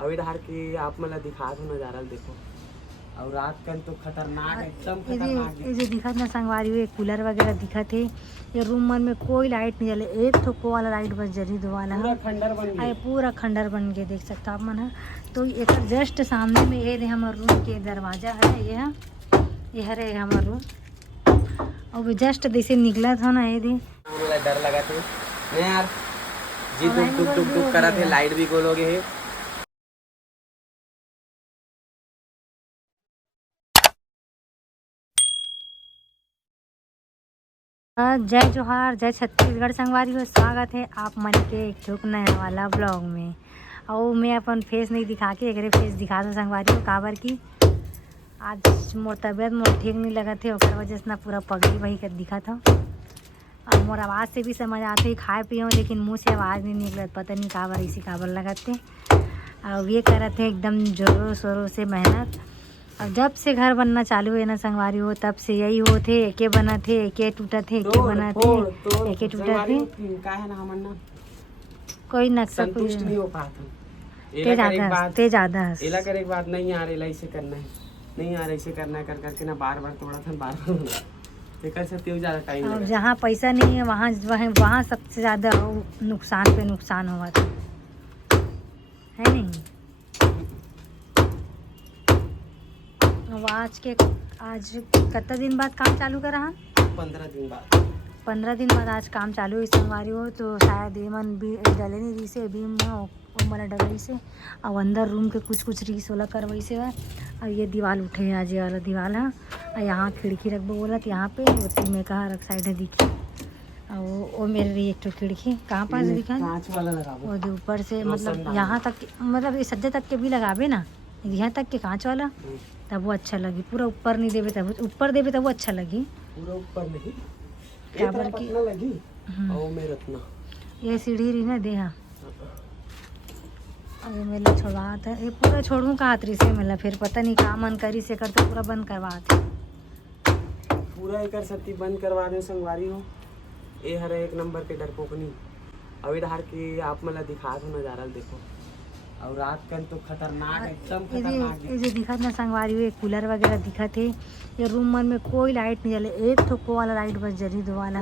और इधर की आप मतलब दिखा दो नज़ारा देखो। और रात कन तो खतरनाक एकदम खतरनाक ये दिखत ना संगवारी हुए कूलर वगैरह दिखत है। ये रूम मन में कोई लाइट नहीं जले, एक तो को वाला लाइट बस जरी दो वाला पूरा खंडर बन गया। पूरा खंडर बन के देख सकता आप मन है। तो एक जस्ट सामने में ये हमारे रूम के दरवाजा है, ये हरे हमारे रूम। और जस्ट जैसे निकला था ना ये डर लगा थे नहीं यार जी, दुक दुक दुक दुक करा थे, लाइट भी गोल हो गए है। जय जोहार, जय छत्तीसगढ़ संगवारी हो। स्वागत है आप मन के एक ठोक नया वाला ब्लॉग में। और मैं अपन फेस नहीं दिखा के एक फेस दिखा दूँ संगवारी हो। काबर की आज मोर तबियत मोर ठीक नहीं लगा थे, और वजह से ना पूरा पगड़ी वही कर दिखा था। और मोर आवाज़ से भी समझ आते खाए पिए, लेकिन मुँह से आवाज़ नहीं निकलत, पता नहीं काबर इसी काबर लगाते। और ये कर रहे थे एकदम जोरों शोरों से मेहनत। अब जब से घर बनना चालू है ना संगवारी हो, तब से यही हो थे, एके बना थे, एके टूटा थे, एके बना थे, एके टूटा थे। का है ना हमन ना कोई नक्शा संतुष्ट नहीं हो पाता। ते ज्यादा एला करे एक बात नहीं यार, एला इसे करना है, नहीं यार ऐसे करना है, कर करके ना बार बार तोड़ा था, बार बार कर सकते हो ज़्यादा टाइम। और जहाँ पैसा नहीं है वहाँ सबसे ज़्यादा नुकसान पे नुकसान हुआ था, है नहीं। अब आज कितना दिन बाद काम चालू करा है? 15 दिन बाद आज काम चालू हुई संगवारी हो। तो शायद ये मन भी डले नहीं रही से अभी मला डलई से। और अंदर रूम के कुछ रीस वाला करवई से है। और ये दीवार उठे आज ये वाला दीवार है। और यहाँ खिड़की रखबो बोलत यहाँ पे उसी में कहा रख साइड है दिखी। और वो मेरे लिए एक तो खिड़की कहाँ पास दिखा, कांच वाला लगाबो और ऊपर से मतलब यहाँ तक, मतलब ये सज्जा तक के भी लगाबे ना, यहाँ तक के कांच वाला, तब वो अच्छा लगी। पूरा ऊपर नहीं देवे तब ऊपर देवे तब वो अच्छा लगी। पूरा ऊपर नहीं काबर की लगी और में रत्ना ये सीढ़ी रही ना देहा। और ये मेला छोड़वा था, ये पूरा छोड़ूँ का हाथरी से मेला, फिर पता नहीं का मन करी से करते पूरा बंद करवा थे। पूरा एक सकती बंद करवा दे संगवारी हो। ये हरे एक नंबर के डरपोकनी। अब इधर की आप मतलब दिखा दो नज़ारा देखो। और रात कन तो खतरनाक एकदम खतरनाक। ये दिखत ना संगवारी हुए कूलर वगैरह दिखत है। ये रूम मन में कोई लाइट नहीं जले, एक तो को वाला लाइट बस जरी दो वाला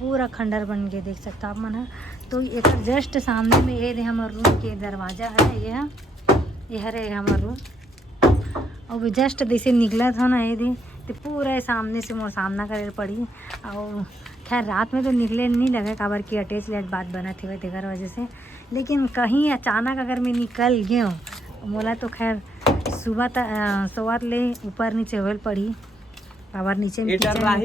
पूरा खंडर बन के देख सकता आप मन है। तो एक जस्ट सामने में ये हमारे रूम के दरवाजा है, ये हरे हमारे रूम। और जस्ट जैसे निकला था ना ये तो पूरा सामने से मोर सामना करे पड़ी। और खैर रात में तो निकले नहीं लगे, काबर की अटैच लाइट बात बना थी तेकर वजह से। लेकिन कहीं अचानक अगर मैं निकल गया मोला तो खैर सुबह तक ले ऊपर नीचे होल पड़ी। काबर नीचे में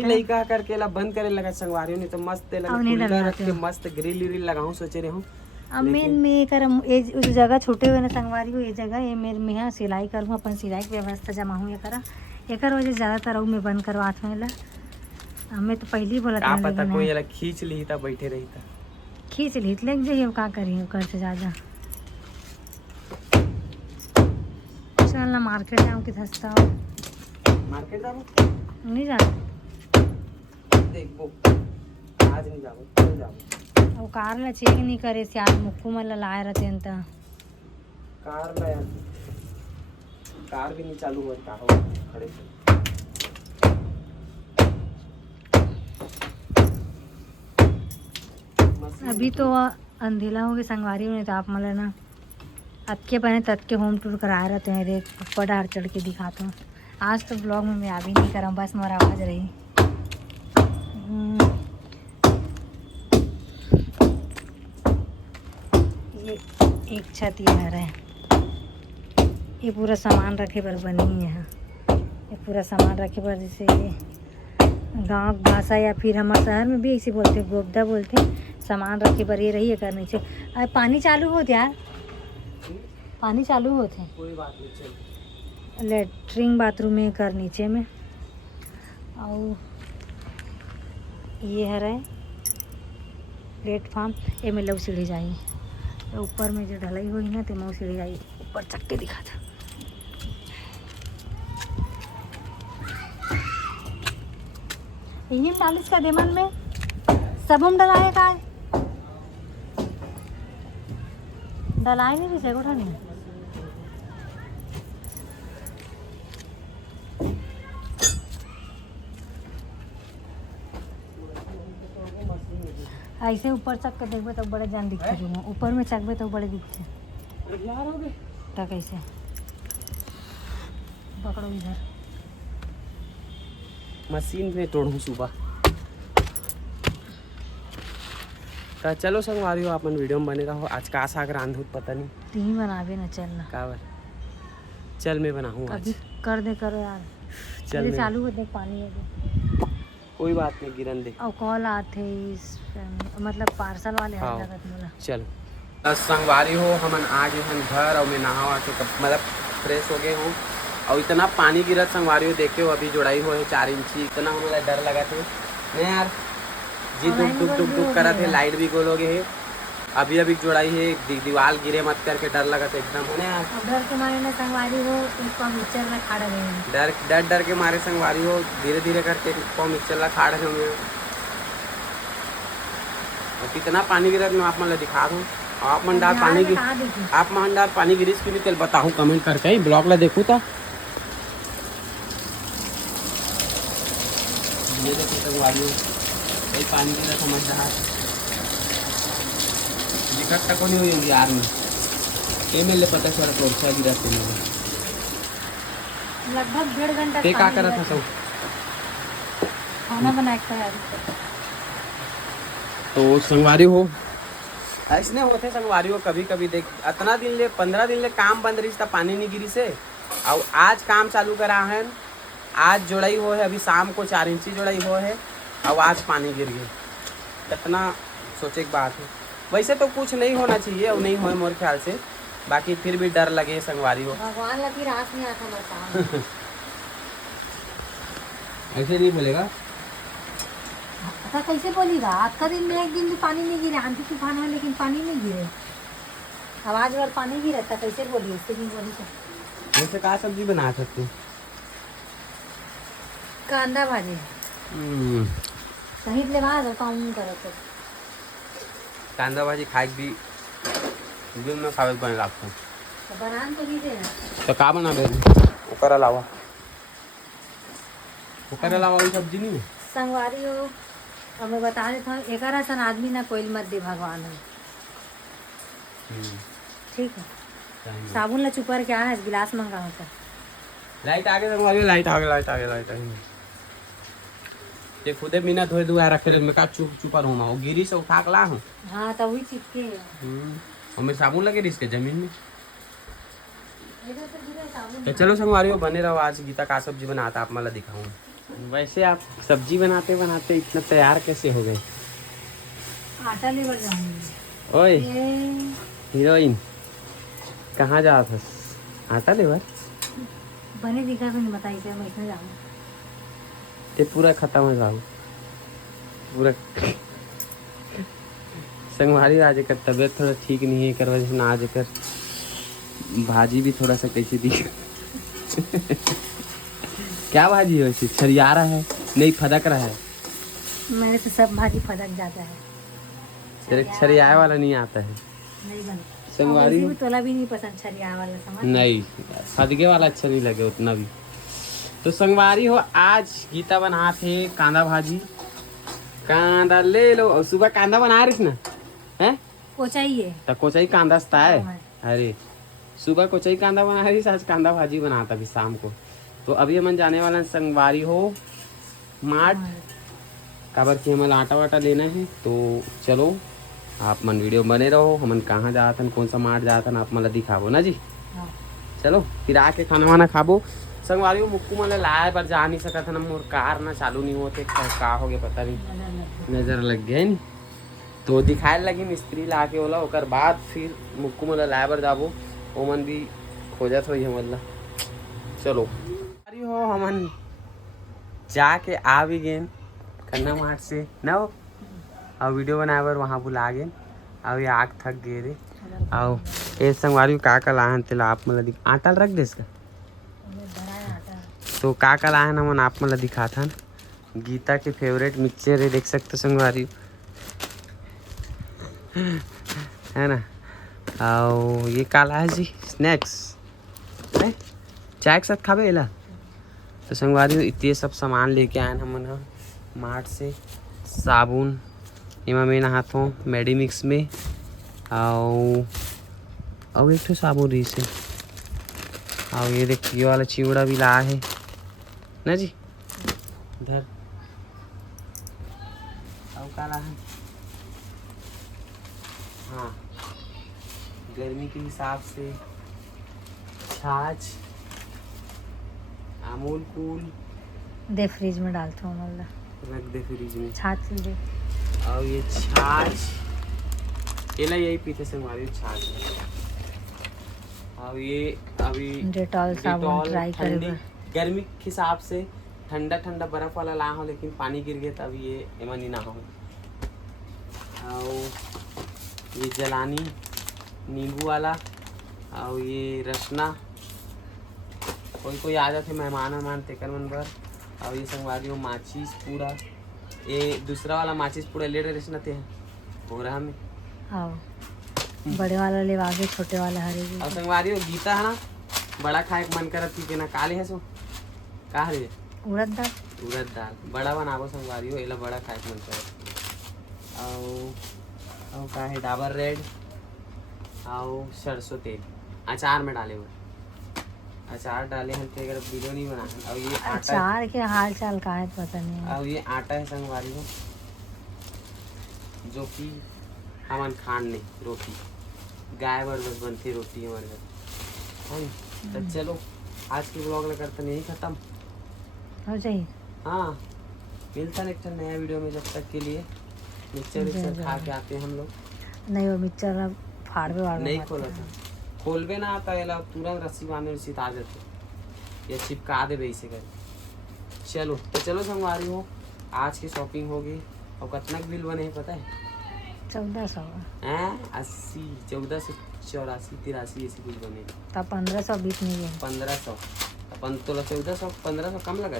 लइका करके ला बंद करे लगा संगवारी नहीं तो मस्त लगा, मस्त ग्रिल लगाऊं सोचे रहे हूं। अब मैं कर उस जगह छूटे हुए ना संगवारी हो, ये जगह ये मेरे में यहाँ सिलाई करूँ, अपन सिलाई की व्यवस्था जमा हूँ ये करा एक वजह ज़्यादातर मैं बंद करवात हूँ। मैं तो पहले ही बोला था पता कोई खींच ली था, बैठे रही था खींच ली लग जाइए, का करिए कर से ज़्यादा। चलना मार्केट जाऊँ कि सस्ता हो, मार्केट जाओ नहीं जाना देखो आज नहीं जाओ कल जाओ। और कार ला चेक नहीं करे से आज मुक्कू मन ला लाए रहते हैं तो कार ला यार, कार भी नहीं चालू हुआ का हो खड़े से। अभी तो अंधेला हो गया संगवारी में, तो आप मतलब ना अक्के बने तत्के होम टूर कराए रहते हैं। देख ऊपर डार चढ़ के दिखाता हूँ। आज तो ब्लॉग में मैं आ भी नहीं कर रहा हूँ, बस मोर आवाज़ रही। ये एक छत ये घर है, ये पूरा सामान रखे पर बनी है। ये पूरा सामान रखे पर जैसे गांव भाषा या फिर हमारे शहर में भी ऐसे बोलते हैं, गोबदा बोलते हैं। सामान रखे पर ये रही है कर नीचे। अरे पानी चालू होते यार, पानी चालू होते, कोई बात नहीं चल। लेटरिन बाथरूम में कर नीचे में। और ये है प्लेटफॉर्म, ये में लोग सीढ़ी जाइए, तो ऊपर में जो ढलाई हुई ना तो मैं सीढ़ी जाइए ऊपर चक्के दिखा था। इंजन 40 का देमन में सब हम डलाए का डलाए नहीं, गोठा नहीं ऐसे ऊपर चक के देखबे तो बड़े जान दिखते जो ऊपर में चकबे तो बड़े दिखते यार हो गए तो कैसे पकड़ो इधर मशीन में तोड़ू सुबह। तो चलो संगवारी हो अपन वीडियो में बने रहो। आज का साग रांधूत पता नहीं तीन बनावे ना चलना कावर। चल मैं बनाऊँ अभी आज। कर दे करो यार चल मेरे मैं चालू हो देख पानी है कोई बात नहीं गिरन दे। और कॉल आते इस मतलब पार्सल वाले हाँ। लगत मोला चलो संगवारी हो हमन आ गए हैं घर और मैं नहा के मतलब फ्रेश हो गए हूँ और इतना पानी गिरत संगवारी हो देखे हो अभी जोड़ाई हो है 4 इंची इतना हमारा डर लगा थे नहीं यार जी और दुख लाइन दुख गोल दुख भी दुख हो करा थे गया। लाइट भी गोल हो गए है अभी अभी जोड़ाई है दीवार गिरे मत करके डर लगा था एकदम है ना यार। और डर के मारे ना संगवारी हो उसको मिक्सर में खा रहे हैं डर डर डर के मारे संगवारी हो धीरे धीरे करके पाँव मिक्सर ला खा रहे होंगे और कितना पानी गिरा मैं आप मतलब दिखा दूँ आप मंडार पानी गिर कहाँ देखी आप मंडार पानी गिरीस क्यों नहीं तेल बताऊँ कमेंट करके ही ब्लॉग ला देखूँ तो ये देखो संगवारी हो कई पानी गिरा समझदार दिक्कत तक नहीं हुई होगी यार में ये मेरे पता चला तो अच्छा गिरा थे लगभग 1.5 घंटा ते का पानी करा गिरा था सब खाना बना के तैयारी कर तो संगवारी हो ऐसने होते संगवारी हो कभी कभी देख इतना दिन ले 15 दिन ले काम बंद रही था पानी नहीं गिरी से और आज काम चालू करा है आज जोड़ाई हो है अभी शाम को 4 इंची जोड़ाई हो है और आज पानी गिर गई कितना सोचे की बात है वैसे तो कुछ नहीं होना चाहिए और नहीं हो मोर ख्याल से बाकी फिर भी डर लगे संगवारी हो भगवान लगी रात नहीं आता बता ऐसे नहीं बोलेगा ऐसा कैसे बोली रात का दिन में एक दिन भी पानी नहीं गिरे आंधी तूफान है लेकिन पानी नहीं गिरे आवाज बार पानी गिरे था कैसे बोली इससे नहीं बोली तो वैसे कहा सब्जी बना सकते कांदा भाजी सही ले बात काम करो तो कांदा भाजी खाए भी दिन में खावे बने लागतो बनान तो नहीं देना तो का बना दे ओकर अलावा कोई सब्जी नहीं है संगवारी हो अब मैं बता देता हूँ एक ऐसा आदमी ना कोई मत दे भगवान हो ठीक है साबुन ला चुपर क्या है गिलास मंगा होता लाइट आगे संगवारी लाइट आगे ये खुदे बिना धोए धुआ रखे मैं का चुपर हूँ मैं गिरी से उठा के ला हूँ हाँ तो वही चिपके है और मैं साबुन लगे रही इसके जमीन में इधर तो गिरे साबुन तो चलो संगवारी हो बने रहो आज गीता का सब्जी बनाता आप मला दिखाऊँ वैसे आप सब्जी बनाते बनाते इतना तैयार कैसे हो गए आटा लेकर जाऊंगी ओए ये हीरोइन कहाँ जा था आटा लेवर बने दिखा तो नहीं बताई थे मैं इसमें जाऊंगी ये पूरा खत्म हो जाओ पूरा संगवारी आज कर तबीयत थोड़ा ठीक नहीं है कर वजह से ना आज कर भाजी भी थोड़ा सा कैसे दी क्या भाजी है वैसे छरिया रहा है नहीं फदक रहा है मैंने तो सब भाजी फदक जाता है तेरे छरियाए वाला नहीं आता है नहीं बन संगवारी भी तोला भी नहीं पसंद छरिया वाला समझ नहीं फदगे वाला अच्छा नहीं लगे उतना भी तो संगवारी हो आज गीता बना थे कांदा भाजी कांदा ले लो और सुबह कांदा बना रही ना है को चाहिए तो कोचाई कांदा सता है अरे सुबह कोचाई कांदा बना रही आज कांदा भाजी बनाता भी शाम को तो अभी हम जाने वाला संगवारी हो मार्ट काबर की हमें आटा वाटा लेना है तो चलो आप मन वीडियो बने रहो हमन कहाँ जातन कौन सा मार्ट जातन आप मला दिखाबो ना जी हाँ। चलो फिर आके खाना वाना खाबो संगवारी हो मुक्कू मला लाए पर जा नहीं सकता था मोर कार ना चालू नहीं होते का हो गया पता नहीं नजर लग गया नहीं तो दिखाए लगी मिस्त्री ला के बोला ओकर बाद फिर मुक्कू मला लाए पर जाबो ओमन भी खोजत हो मतलब चलो हो हमन जाके आ भी गए खन्ना मार्ट से न हो और वीडियो बनाए बर वहाँ बुला गए और ये आग थक गए रे और ये संगवारी का लाहन तेला आप मतलब आटा रख दे इसका तो का लाहन हमन आप मतलब दिखा था गीता के फेवरेट मिक्सचर है देख सकते संगवारी है ना और ये काला है जी स्नैक्स चाय के साथ खाबे ला तो संगवारी इतने सब सामान लेके आए हमन मार्ट से साबुन एमा मैं नहात हूँ मेडिमिक्स में और एक ठो साबुन रही से और ये देख ये वाला चिवड़ा भी ला है ना जी इधर और का ला है हाँ गर्मी के हिसाब से छाछ अमूल कूल दे फ्रिज में डालता हूँ मतलब रख दे फ्रिज में छाछ दे। और ये छाछ केला यही पीते से हमारी छाछ और ये अभी डेटॉल साबुन ट्राई ठंडी करेगा। गर्मी के हिसाब से ठंडा ठंडा बर्फ वाला ला हो लेकिन पानी गिर गया तब ये एमा नहीं ना हो और ये जलानी नींबू वाला और ये रसना कोई कोई आ जाते मेहमान तेकर मन बर और ये संगवारी हो माचिस पूरा ये दूसरा वाला माचिस पूरा ले रहे थे बोरा में आओ बड़े वाला ले आगे छोटे वाला हरे और संगवारी हो गीता है ना बड़ा खाए के मन करत थी कि ना काले है सो का रे उड़द दाल बड़ा बनाबो संगवारी हो एला बड़ा खाए के मन करत और का है डाबर रेड और सरसों तेल अचार में डाले हुए अचार डाले हैं तो अगर वीडियो नहीं बना और ये आटा अचार के हाल चाल का है पता नहीं। और ये आटा है संगवारी हो जो कि हमन खान ने रोटी गाय बर बस बनती रोटी हमारे घर है तो चलो आज की ब्लॉग में करते नहीं खत्म हो जाइए। हाँ मिलता है एक नया वीडियो में जब तक के लिए मिक्सचर खा के आते हैं हम लोग नहीं वो मिक्सचर फाड़वे वाड़वे नहीं मत खोला था खोलबे ना आता है तुरंत रस्सी बांधे रस्सी आ जाते या चिपका दे वैसे कर चलो तो चलो संगवारी हो आज की शॉपिंग होगी और कितना बिल बने पता है 1400 हैं 80 1484 83 ऐसी कुछ बने तब 1520 नहीं है 1500 अपन तो 1400 1500 कम लगा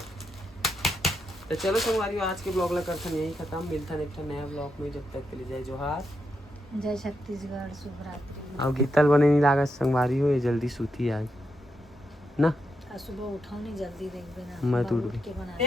तो चलो संगवारी आज के ब्लॉग ला करते यही खत्म मिलता है एक नया ब्लॉग में जब तक के लिए जय जोहार जय छत्तीसगढ़ शुभ रात्रि। और गीतल बने नहीं लागत संगवारी हो ये जल्दी सूती आज ना सुबह उठाओ नहीं जल्दी देख देना मत उठ के बना